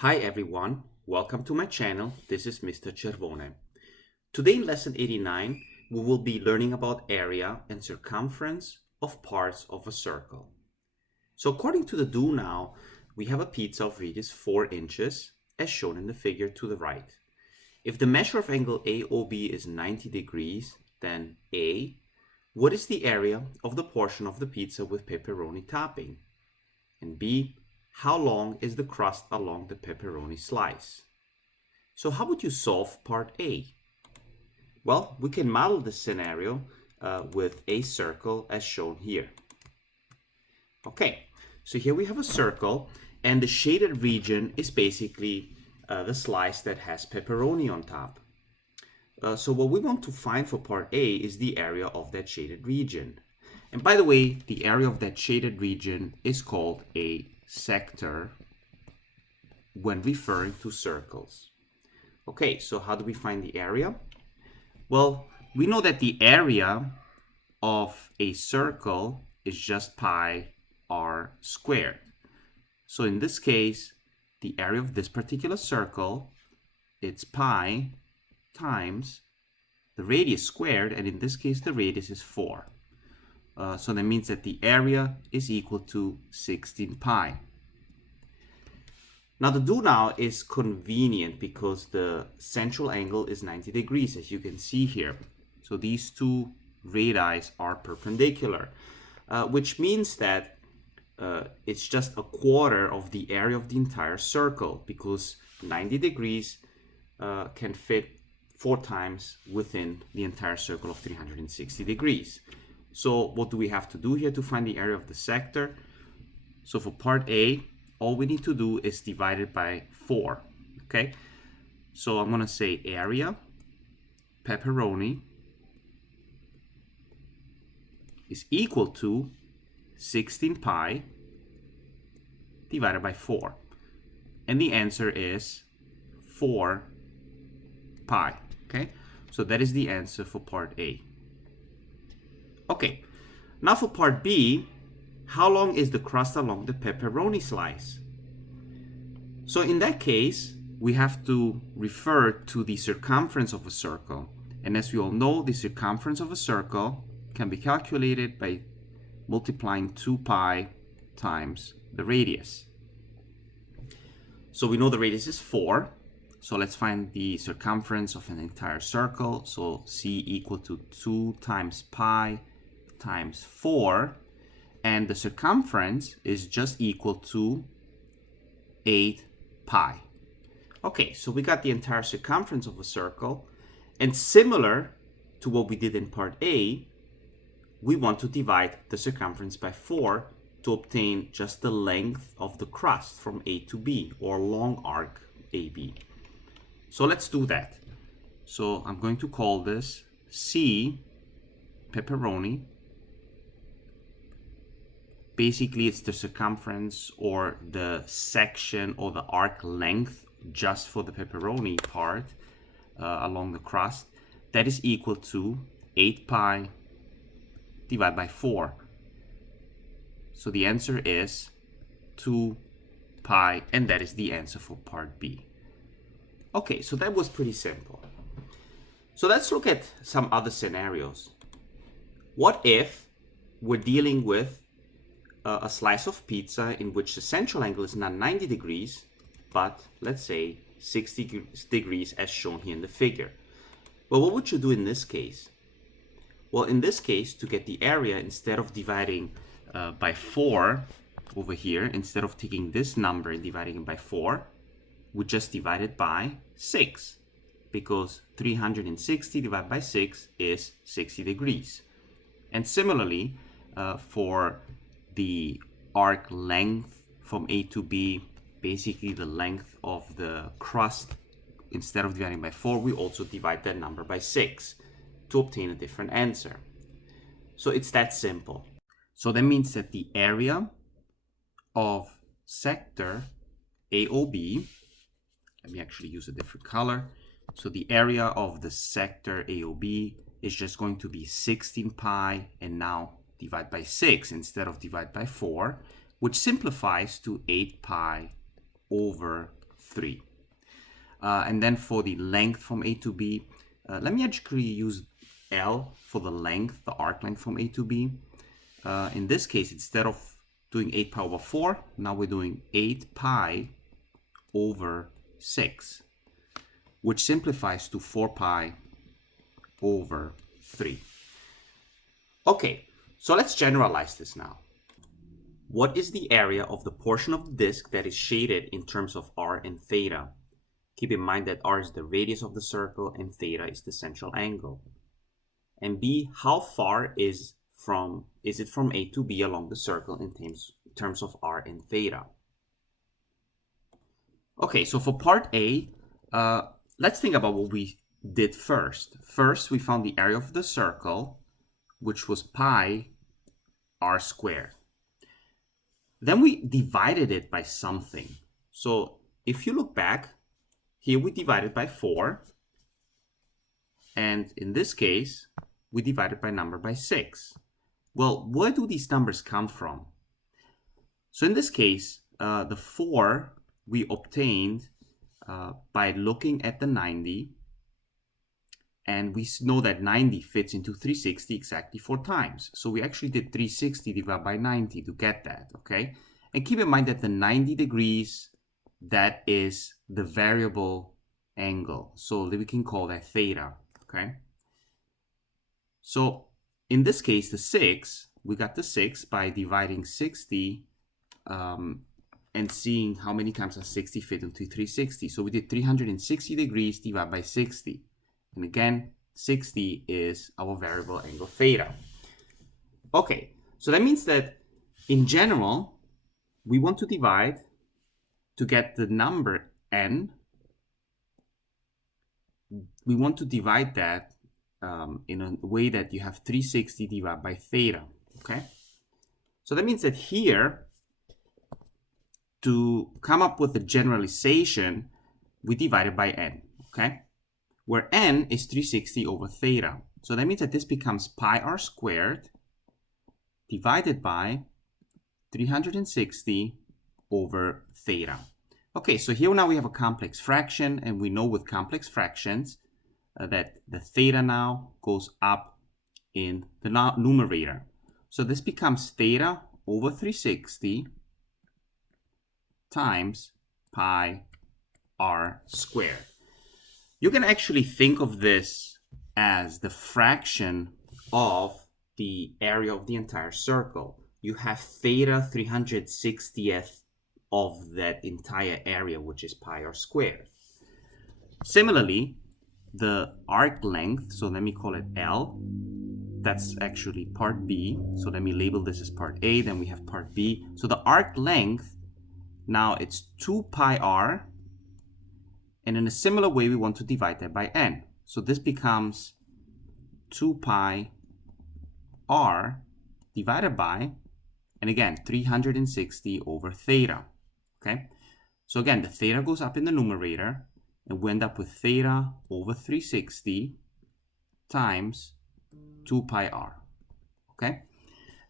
Hi everyone, welcome to my channel. This is Mr. Cervone. Today in lesson 89, we will be learning about area and circumference of parts of a circle. So according to the do now, we have a pizza of radius 4 inches as shown in the figure to the right. If the measure of angle AOB is 90 degrees, then A, what is the area of the portion of the pizza with pepperoni topping? And B, how long is the crust along the pepperoni slice? So how would you solve part A? Well, we can model this scenario with a circle as shown here. Okay, so here we have a circle and the shaded region is basically the slice that has pepperoni on top. So what we want to find for part A is the area of that shaded region. And by the way, the area of that shaded region is called a sector when referring to circles. Okay, so how do we find the area? Well, we know that the area of a circle is just pi r squared. So in this case, the area of this particular circle, it's pi times the radius squared, and in this case, the radius is 4. So that means that the area is equal to 16 pi. Now the do now is convenient because the central angle is 90 degrees, as you can see here. So these two radii are perpendicular, which means that it's just a quarter of the area of the entire circle, because 90 degrees can fit 4 times within the entire circle of 360 degrees. So what do we have to do here to find the area of the sector? So for part A, all we need to do is divide it by 4, okay? So I'm gonna say area pepperoni is equal to 16 pi divided by 4. And the answer is 4 pi, okay? So that is the answer for part A. Okay, now for part B, how long is the crust along the pepperoni slice? So in that case, we have to refer to the circumference of a circle. And as we all know, the circumference of a circle can be calculated by multiplying 2 pi times the radius. So we know the radius is 4. So let's find the circumference of an entire circle. So C equal to 2 times pi times 4. And the circumference is just equal to 8 pi. Okay, so we got the entire circumference of a circle. And similar to what we did in part A, we want to divide the circumference by 4 to obtain just the length of the crust from A to B, or long arc AB. So let's do that. So I'm going to call this C pepperoni. Basically, it's the circumference or the section or the arc length just for the pepperoni part along the crust. That is equal to 8 pi divided by 4. So the answer is 2 pi, and that is the answer for part B. Okay, so that was pretty simple. So let's look at some other scenarios. What if we're dealing with a slice of pizza in which the central angle is not 90 degrees, but let's say 60 degrees as shown here in the figure? Well, what would you do in this case? Well, in this case, to get the area, instead of dividing by 4 over here, instead of taking this number and dividing it by 4, we just divide it by 6, because 360 divided by 6 is 60 degrees. And similarly, for the arc length from A to B, basically the length of the crust, instead of dividing by 4, we also divide that number by 6 to obtain a different answer. So it's that simple. So that means that the area of sector AOB, let me actually use a different color. So the area of the sector AOB is just going to be 16 pi, and now divide by 6 instead of divide by 4, which simplifies to 8 pi over 3. And then for the length from A to B, let me actually use L for the length, the arc length from A to B. In this case, instead of doing 8 pi over 4, now we're doing 8 pi over 6, which simplifies to 4 pi over 3. Okay, so let's generalize this now. What is the area of the portion of the disk that is shaded in terms of r and theta? Keep in mind that r is the radius of the circle and theta is the central angle. And B, how far is it from A to B along the circle in terms of r and theta? Okay, so for part A, let's think about what we did first. First, we found the area of the circle, which was pi r squared. Then we divided it by something. So if you look back, here we divided by 4. And in this case, we divided by number by 6. Well, where do these numbers come from? So in this case, the 4 we obtained by looking at the 90. And we know that 90 fits into 360 exactly 4 times. So we actually did 360 divided by 90 to get that, okay? And keep in mind that the 90 degrees, that is the variable angle. So we can call that theta, okay? So in this case, the 6, we got the 6 by dividing 60 and seeing how many times does 60 fit into 360. So we did 360 degrees divided by 60. And again, 60 is our variable angle theta. Okay, so that means that in general, we want to divide to get the number n. We want to divide that in a way that you have 360 divided by theta, okay? So that means that here, to come up with the generalization, we divide it by n, okay? Where n is 360 over theta. So that means that this becomes pi r squared divided by 360 over theta. Okay, so here now we have a complex fraction, and we know with complex fractions that the theta now goes up in the numerator. So this becomes theta over 360 times pi r squared. You can actually think of this as the fraction of the area of the entire circle. You have theta 360th of that entire area, which is pi r squared. Similarly, the arc length, so let me call it L, that's actually part B. So let me label this as part A, then we have part B. So the arc length, now it's 2 pi r, and in a similar way, we want to divide that by n. So this becomes 2 pi r divided by, and again, 360 over theta, okay? So again, the theta goes up in the numerator, and we end up with theta over 360 times 2 pi r, okay?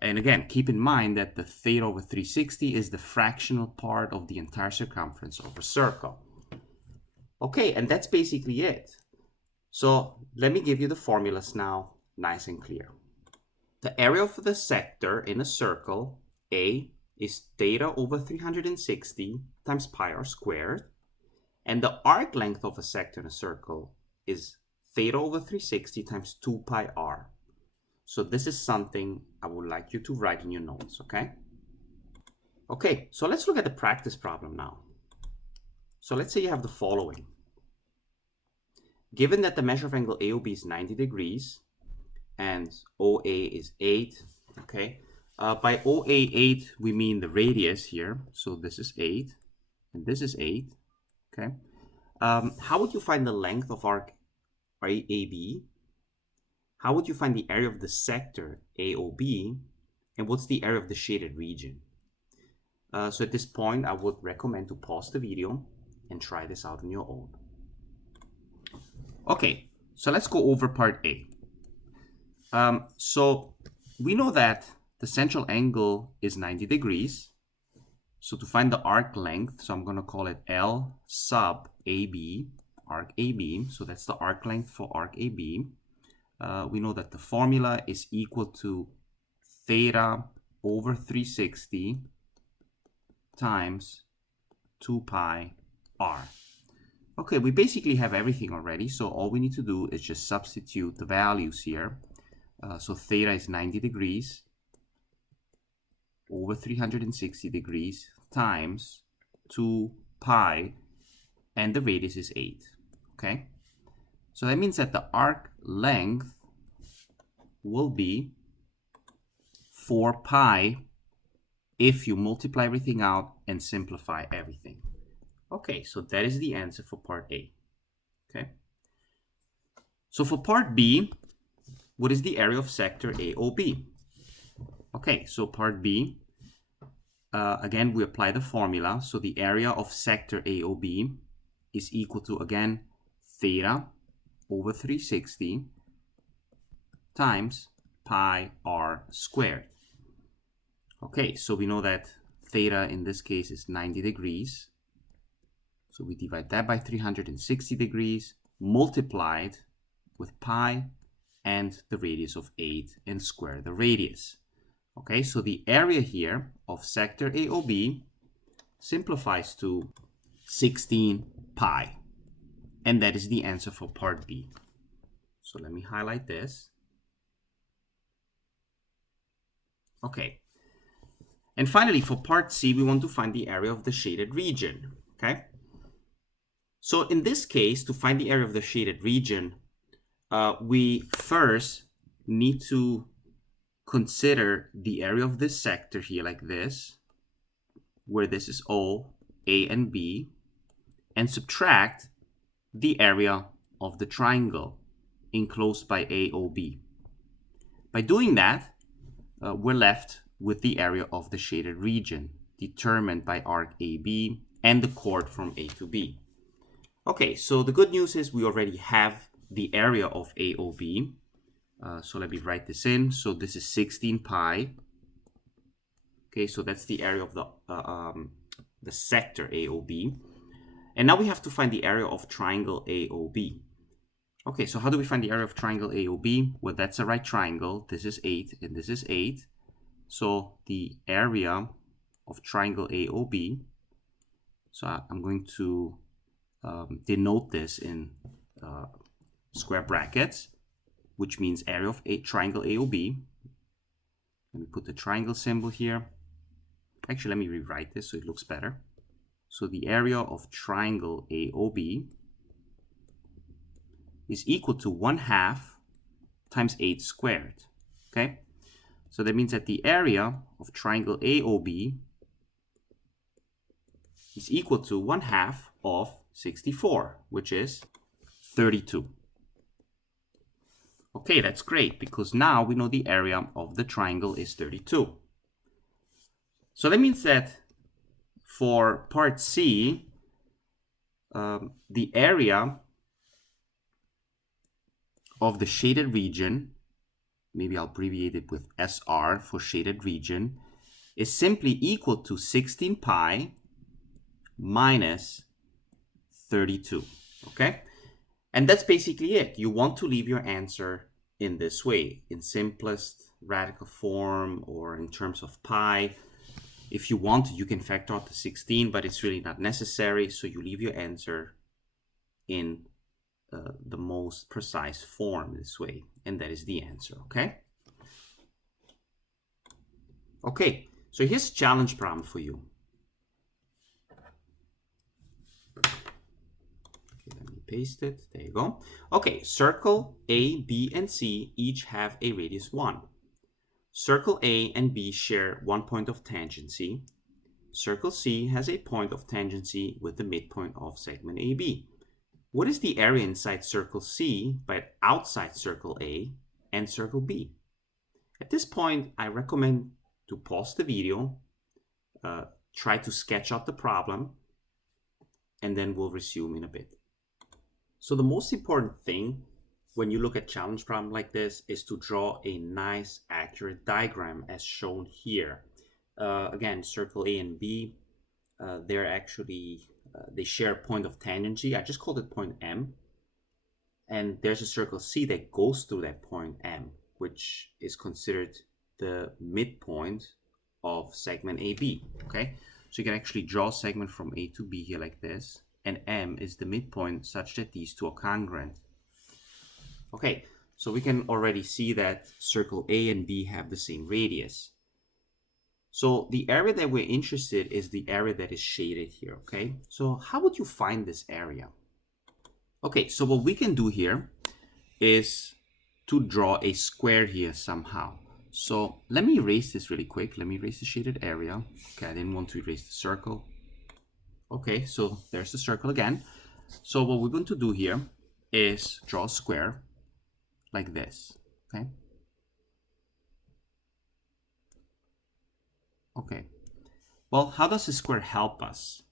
And again, keep in mind that the theta over 360 is the fractional part of the entire circumference of a circle. Okay, and that's basically it. So let me give you the formulas now, nice and clear. The area of the sector in a circle, A, is theta over 360 times pi r squared. And the arc length of a sector in a circle is theta over 360 times 2 pi r. So this is something I would like you to write in your notes, okay? Okay, so let's look at the practice problem now. So let's say you have the following. Given that the measure of angle AOB is 90 degrees and OA is 8, okay? By OA 8, we mean the radius here. So this is 8 and this is 8, okay? How would you find the length of arc AB? How would you find the area of the sector AOB? And what's the area of the shaded region? So at this point, I would recommend to pause the video and try this out on your own. Okay, so let's go over part A. So we know that the central angle is 90 degrees So to find the arc length, so I'm going to call it L sub AB, arc AB. So that's the arc length for arc AB. We know that the formula is equal to theta over 360 times 2 pi r. Okay, we basically have everything already, so all we need to do is just substitute the values here. So theta is 90 degrees over 360 degrees times 2 pi, and the radius is 8. Okay, so that means that the arc length will be 4 pi if you multiply everything out and simplify everything. Okay, so that is the answer for part A. Okay, so for part B, what is the area of sector AOB? Okay, so part B, again, we apply the formula. So the area of sector AOB is equal to, again, theta over 360 times pi r squared. Okay, so we know that theta in this case is 90 degrees. So we divide that by 360 degrees, multiplied with pi and the radius of 8, and square the radius. Okay, so the area here of sector AOB simplifies to 16 pi. And that is the answer for part B. So let me highlight this. Okay. And finally, for part C, we want to find the area of the shaded region. Okay. So in this case, to find the area of the shaded region, we first need to consider the area of this sector here, like this, where this is O, A, and B, and subtract the area of the triangle enclosed by AOB. By doing that, we're left with the area of the shaded region, determined by arc AB and the chord from A to B. Okay, so the good news is we already have the area of AOB. So let me write this in. So this is 16 pi. Okay, so that's the area of the sector AOB. And now we have to find the area of triangle AOB. Okay, so how do we find the area of triangle AOB? Well, that's a right triangle. This is 8 and this is 8. So the area of triangle AOB, so I'm going to denote this in square brackets, which means area of triangle AOB. Let me put the triangle symbol here. Actually, let me rewrite this so it looks better. So the area of triangle AOB is equal to 1/2 times 8 squared. Okay? So that means that the area of triangle AOB is equal to 1/2 of 64, which is 32. Okay, that's great, because now we know the area of the triangle is 32. So that means that for part C, the area of the shaded region, maybe I'll abbreviate it with SR for shaded region, is simply equal to 16 pi minus 32, okay? And that's basically it. You want to leave your answer in this way, in simplest radical form or in terms of pi. If you want, you can factor out the 16, but it's really not necessary. So you leave your answer in the most precise form this way. And that is the answer, okay? Okay, so here's a challenge problem for you. Let me paste it. There you go. Okay, circle A, B, and C each have a radius 1. Circle A and B share 1 point of tangency. Circle C has a point of tangency with the midpoint of segment AB. What is the area inside circle C but outside circle A and circle B? At this point, I recommend to pause the video, try to sketch out the problem, and then we'll resume in a bit. So the most important thing when you look at challenge problem like this is to draw a nice accurate diagram as shown here. Again, circle A and B they're actually, they share a point of tangency. I just called it point M. And there's a circle C that goes through that point M, which is considered the midpoint of segment AB, okay? So you can actually draw a segment from A to B here like this, and M is the midpoint such that these two are congruent. Okay, so we can already see that circle A and B have the same radius. So the area that we're interested in is the area that is shaded here, okay? So how would you find this area? Okay, so what we can do here is to draw a square here somehow. So let me erase this really quick. Let me erase the shaded area. Okay, I didn't want to erase the circle. Okay, so there's the circle again. So what we're going to do here is draw a square like this, okay? Okay, well, how does a square help us?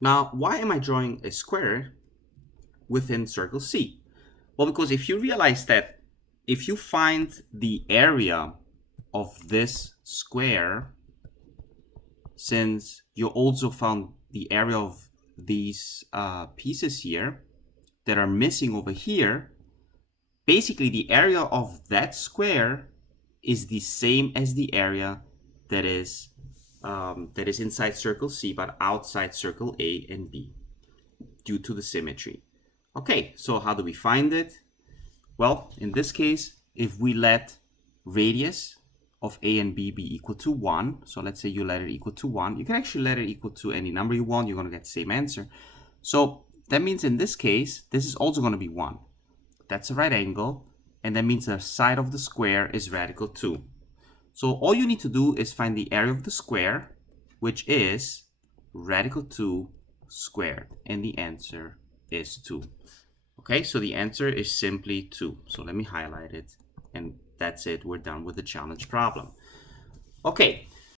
Now, why am I drawing a square within circle C? Well, because if you realize that if you find the area of this square, since you also found the area of these pieces here that are missing over here, basically the area of that square is the same as the area that is inside circle C but outside circle A and B due to the symmetry. Okay, so how do we find it? Well, in this case, if we let radius of A and B be equal to 1, so let's say you let it equal to 1, you can actually let it equal to any number you want, you're going to get the same answer. So that means in this case, this is also going to be 1. That's a right angle, and that means the side of the square is radical 2. So all you need to do is find the area of the square, which is radical 2 squared, and the answer is 2. Okay, so the answer is simply 2. So let me highlight it, and that's it. We're done with the challenge problem. Okay,